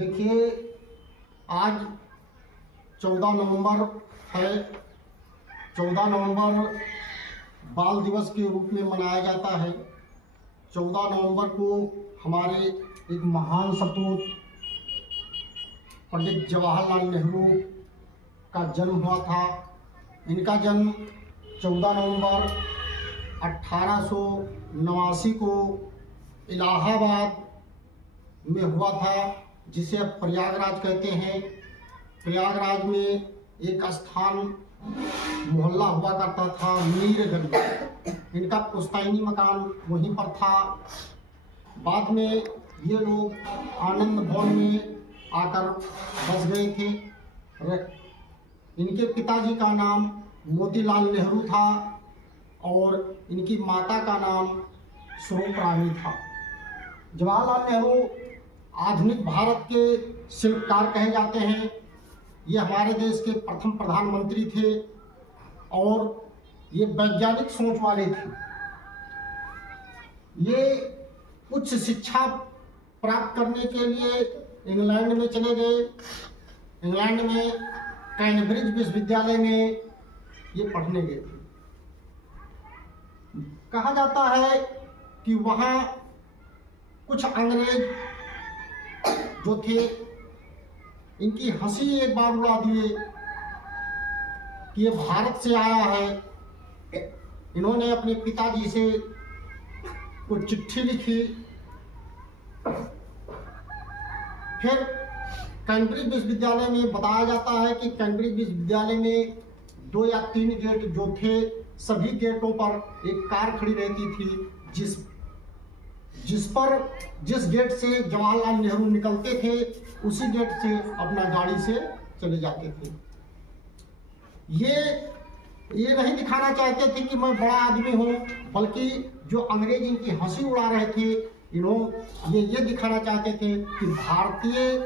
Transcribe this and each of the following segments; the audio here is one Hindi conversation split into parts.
देखिए, आज 14 नवंबर है। 14 नवंबर बाल दिवस के रूप में मनाया जाता है। 14 नवंबर को हमारे एक महान सपूत पंडित जवाहरलाल नेहरू का जन्म हुआ था। इनका जन्म 14 नवंबर 1889 को इलाहाबाद में हुआ था, जिसे अब प्रयागराज कहते हैं। प्रयागराज में एक स्थान मोहल्ला हुआ करता था, मीरगंज। इनका पुश्तैनी मकान वहीं पर था। बाद में ये लोग आनंद भवन में आकर बस गए थे। इनके पिताजी का नाम मोतीलाल नेहरू था और इनकी माता का नाम स्वरूप रानी था। जवाहरलाल नेहरू आधुनिक भारत के शिल्पकार कहे जाते हैं। ये हमारे देश के प्रथम प्रधानमंत्री थे और ये वैज्ञानिक सोच वाले थे। ये उच्च शिक्षा प्राप्त करने के लिए इंग्लैंड में चले गए। इंग्लैंड में कैम्ब्रिज विश्वविद्यालय में ये पढ़ने गए थे। कहा जाता है कि वहाँ कुछ अंग्रेज जो थे, इनकी हंसी एक बार उड़ा दिए कि ये भारत से आया है। इन्होंने अपने पिताजी से कुछ चिट्ठी लिखी। फिर कैम्ब्रिज विश्वविद्यालय में बताया जाता है कि कैम्ब्रिज विश्वविद्यालय में 2 या 3 गेट जो थे, सभी गेटों पर एक कार खड़ी रहती थी, जिस गेट से जवाहरलाल नेहरू निकलते थे, उसी गेट से अपना गाड़ी से चले जाते थे। ये नहीं दिखाना चाहते थे कि मैं बड़ा आदमी हूँ, बल्कि जो अंग्रेज इनकी हंसी उड़ा रहे थे, ये दिखाना चाहते थे कि भारतीय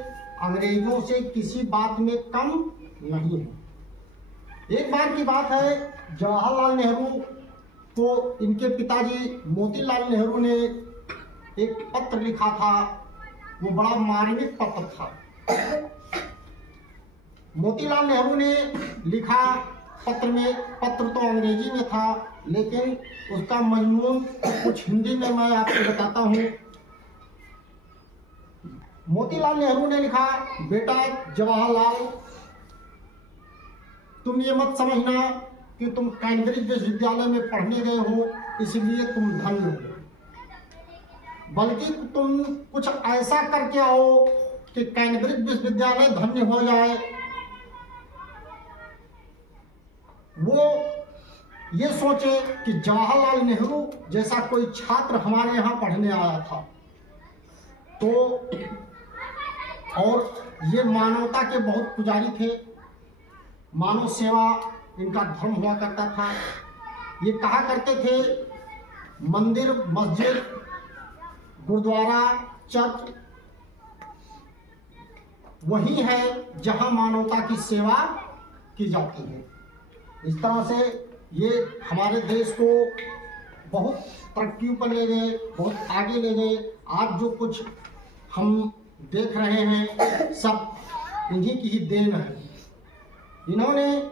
अंग्रेजों से किसी बात में कम नहीं है। एक बार की बात है, जवाहरलाल नेहरू को इनके पिताजी मोतीलाल नेहरू ने एक पत्र लिखा था। वो बड़ा मार्मिक पत्र था। मोतीलाल नेहरू ने लिखा पत्र तो अंग्रेजी में था, लेकिन उसका मजमून कुछ हिंदी में मैं आपको बताता हूँ। मोतीलाल नेहरू ने लिखा, बेटा जवाहरलाल, तुम ये मत समझना कि तुम कैम्ब्रिज विश्वविद्यालय में पढ़ने गए हो इसलिए तुम धन्य हो, बल्कि तुम कुछ ऐसा करके आओ कि कैम्ब्रिज विश्वविद्यालय धन्य हो जाए। वो ये सोचे कि जवाहरलाल नेहरू जैसा कोई छात्र हमारे यहाँ पढ़ने आया था। तो और ये मानवता के बहुत पुजारी थे। मानव सेवा इनका धर्म हुआ करता था। ये कहा करते थे, मंदिर, मस्जिद, गुरुद्वारा, चर्च वही है जहां मानवता की सेवा की जाती है। इस तरह से ये हमारे देश को बहुत तरक्की पर ले गए, बहुत आगे ले गए। आज जो कुछ हम देख रहे हैं, सब इन्हीं की ही देन है। इन्होंने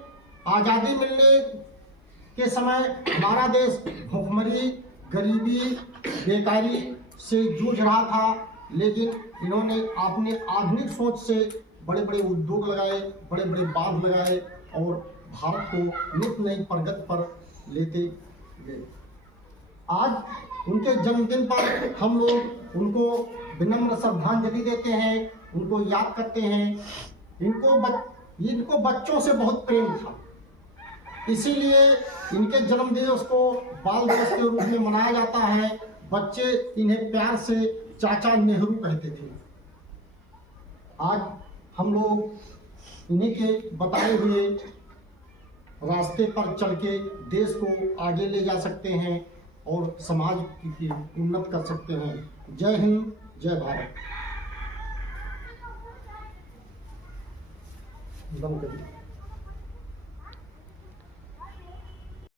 आज़ादी मिलने के समय हमारा देश भूखमरी, गरीबी, बेकारी से जूझ रहा था, लेकिन इन्होंने अपने आधुनिक सोच से बड़े बड़े उद्योग लगाए, बड़े बड़े बांध लगाए और भारत को नित्य नई प्रगति पर लेते गए। आज उनके जन्मदिन पर हम लोग उनको विनम्र श्रद्धांजलि देते हैं, उनको याद करते हैं। इनको बच्चों से बहुत प्रेम था, इसीलिए इनके जन्मदिवस को बाल दिवस के रूप में मनाया जाता है। बच्चे इन्हें प्यार से चाचा नेहरू कहते थे। आज हम लोग इन्हीं के बताए हुए रास्ते पर चल के देश को आगे ले जा सकते हैं और समाज की उन्नत कर सकते हैं। जय हिंद, जय भारत।